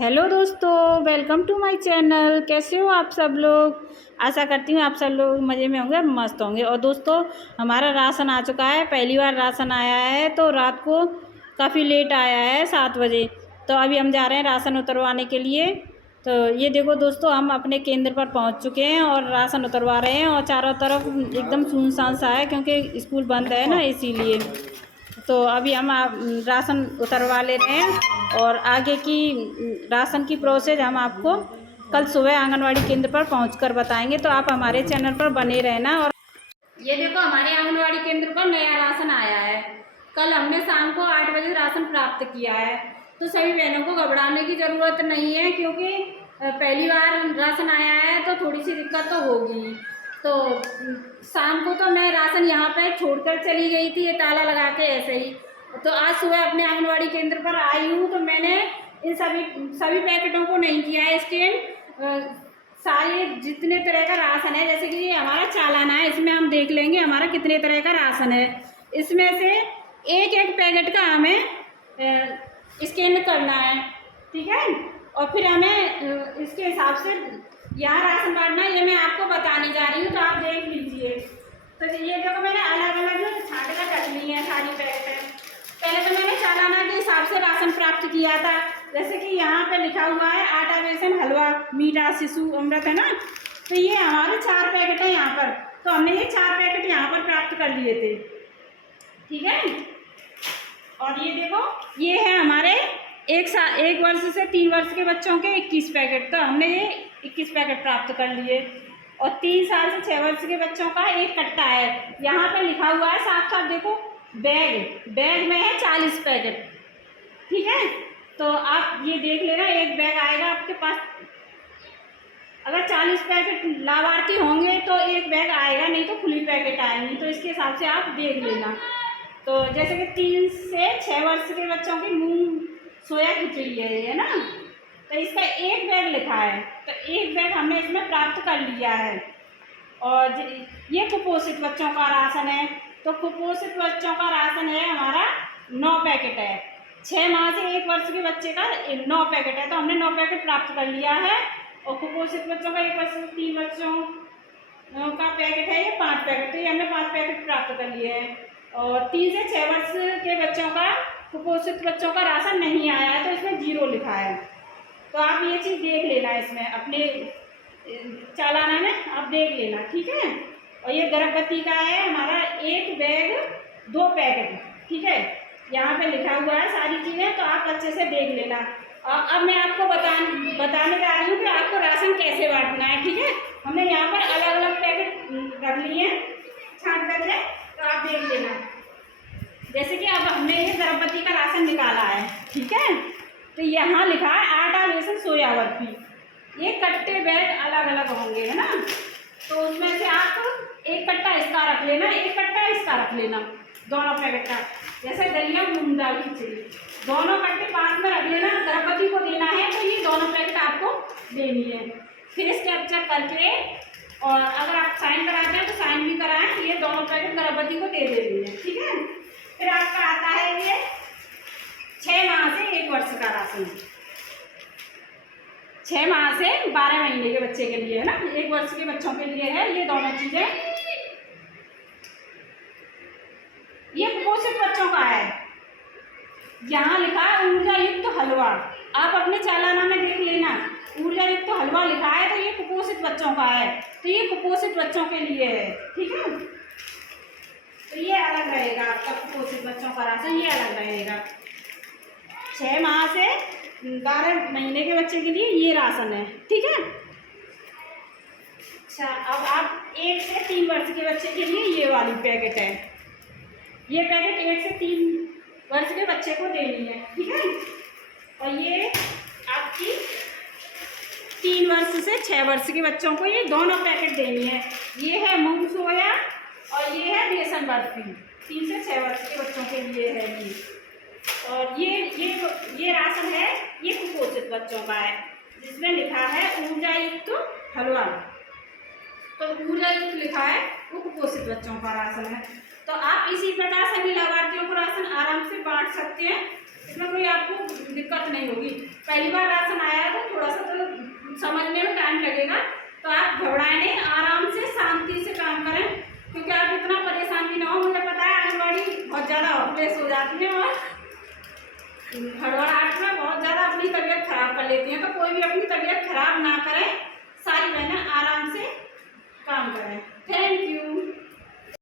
Hello दोस्तों, welcome to my channel. कैसे हो आप सब लोग? आशा करती हूँ आप सब लोग मज़े में होंगे, मस्त होंगे। और दोस्तों, हमारा राशन आ चुका है। पहली बार राशन आया है तो रात को काफ़ी लेट आया है, 7 बजे। तो अभी हम जा रहे हैं राशन उतरवाने के लिए। तो ये देखो दोस्तों, हम अपने केंद्र पर पहुँच चुके हैं और राशन उतरवा रहे हैं। और चारों तरफ एकदम सुनसान सा है क्योंकि स्कूल बंद है ना, इसीलिए। तो अभी हम राशन उतरवा ले रहे हैं और आगे की राशन की प्रोसेस हम आपको कल सुबह आंगनवाड़ी केंद्र पर पहुंचकर बताएंगे। तो आप हमारे चैनल पर बने रहना। और ये देखो, हमारे आंगनवाड़ी केंद्र पर नया राशन आया है। कल हमने शाम को 8 बजे राशन प्राप्त किया है। तो सभी बहनों को घबराने की ज़रूरत नहीं है, क्योंकि पहली बार राशन आया है तो थोड़ी सी दिक्कत तो होगी। तो शाम को तो मैं राशन यहाँ पे छोड़कर चली गई थी, ये ताला लगा के ऐसे ही। तो आज सुबह अपने आंगनवाड़ी केंद्र पर आई हूँ तो मैंने इन सभी पैकेटों को नहीं किया है स्कैन। सारे जितने तरह का राशन है, जैसे कि ये हमारा चालान है, इसमें हम देख लेंगे हमारा कितने तरह का राशन है। इसमें से एक एक पैकेट का हमें स्कैन करना है, ठीक है। और फिर हमें इसके हिसाब से यहाँ राशन बांटना है, ये मैं आपको बताने जा रही हूँ। तो आप देख लीजिए। तो ये देखो, मैंने अलग अलग छाट कर रख ली है सारी पैकेट। पहले तो मैंने चालाना के हिसाब से राशन प्राप्त किया था। जैसे कि यहाँ पे लिखा हुआ है आटा बेसन हलवा मीठा शिशु अमृत, है ना। तो ये हमारे 4 पैकेट है यहाँ पर। तो हमने ये 4 पैकेट यहाँ पर प्राप्त कर लिए थे, ठीक है। और ये देखो, ये है हमारे 1 वर्ष से 3 वर्ष के बच्चों के 21 पैकेट। तो हमने ये 21 पैकेट प्राप्त कर लिए। और 3 साल से 6 वर्ष के बच्चों का एक कट्टा है। यहाँ पे लिखा हुआ है साफ साफ, देखो, बैग में है 40 पैकेट, ठीक है। तो आप ये देख लेना, एक बैग आएगा आपके पास। अगर 40 पैकेट लाभार्थी होंगे तो एक बैग आएगा, नहीं तो खुली पैकेट आएंगी। तो इसके हिसाब से आप देख लेना। तो जैसे कि 3 से 6 वर्ष के बच्चों की मूंग सोया खिचड़ी है ना। तो इसका एक बैग लिखा है, तो एक बैग हमने इसमें प्राप्त कर लिया है। और ये कुपोषित बच्चों का राशन है। तो कुपोषित बच्चों का राशन है हमारा 9 पैकेट है। 6 माह से 1 वर्ष के बच्चे का 9 पैकेट है। तो हमने 9 पैकेट प्राप्त कर लिया है। और कुपोषित बच्चों का 1 वर्ष से 3 बच्चों का पैकेट है ये 5 पैकेट। तो ये हमने 5 पैकेट प्राप्त कर लिए हैं। और 3 से 6 वर्ष के बच्चों का, कुपोषित बच्चों का राशन नहीं आया है, तो इसमें 0 लिखा है। तो आप ये चीज़ देख लेना, इसमें अपने चालाना में आप देख लेना, ठीक है। और ये गर्भवती का है हमारा 1 बैग 2 पैकेट, ठीक है। यहाँ पे लिखा हुआ है सारी चीज़ें, तो आप अच्छे से देख लेना। और अब मैं आपको बताने जा रही हूँ कि आपको राशन कैसे बांटना है, ठीक है। हमने यहाँ पर अलग अलग पैकेट रख लिए हैं छाँट करके, तो आप देख लेना। जैसे कि अब हमने ये गर्भवती का राशन निकाला है, ठीक है। तो यहाँ लिखा है आटा बेसन सोया बर्फी। ये कट्टे बैग अलग अलग होंगे, है ना। तो उसमें से आप एक कट्टा इसका रख लेना, एक कट्टा इसका रख लेना, दोनों पैकेट का। जैसे दलिया मूंग दाल खिचड़ी, दोनों कट्टे पास में रख लेना। गर्भवती को देना है तो ये दोनों पैकेट आपको देनी है। फिर कैप्चर करके, और अगर आप साइन कराते हैं तो साइन भी कराएं। ये दोनों पैकेट गर्भवती को दे देनी है, ठीक है। फिर आपका आता है ये 6 माह से 1 वर्ष का राशन। 6 माह से 12 महीने के बच्चे के लिए, है ना। 1 वर्ष के बच्चों के लिए है ये दोनों चीजें। ये कुपोषित बच्चों का है। यहाँ लिखा है ऊर्जा युक्त हलवा। आप अपने चालाना में देख लेना, ऊर्जा युक्त हलवा लिखा है, तो ये कुपोषित बच्चों का है। तो ये कुपोषित बच्चों के लिए है, ठीक है। तो ये अलग रहेगा आपका कुपोषित बच्चों का राशन, ये अलग रहेगा। 6 माह से 12 महीने के बच्चे के लिए ये राशन है, ठीक है। अच्छा, अब आप 1 से 3 वर्ष के बच्चे के लिए ये वाली पैकेट है। ये पैकेट 1 से 3 वर्ष के बच्चे को देनी है, ठीक है। और ये आपकी 3 वर्ष से 6 वर्ष के बच्चों को ये दोनों पैकेट देनी है। ये है मूंग सोया और ये है बेसन बर्फी। 3 से 6 वर्ष के बच्चों के लिए है ये। और ये राशन है, ये कुपोषित बच्चों का है, जिसमें लिखा है ऊर्जा युक्त हलवा। तो ऊर्जा युक्त लिखा है, वो कुपोषित बच्चों का राशन है। तो आप इसी प्रकार सभी लाभार्थियों को राशन आराम से बांट सकते हैं। इसमें कोई आपको दिक्कत नहीं होगी। पहली बार राशन आया समझने में टाइम लगेगा, तो आप घबराएं नहीं, आराम से शांति से काम करें, क्योंकि आप इतना परेशान भी ना हो। मुझे पता है आंगनबाड़ी बहुत ज़्यादा हॉपलेस हो जाती है और हड़बड़ाहट में बहुत ज़्यादा अपनी तबीयत खराब कर लेती हैं, तो कोई भी अपनी तबीयत खराब ना करे।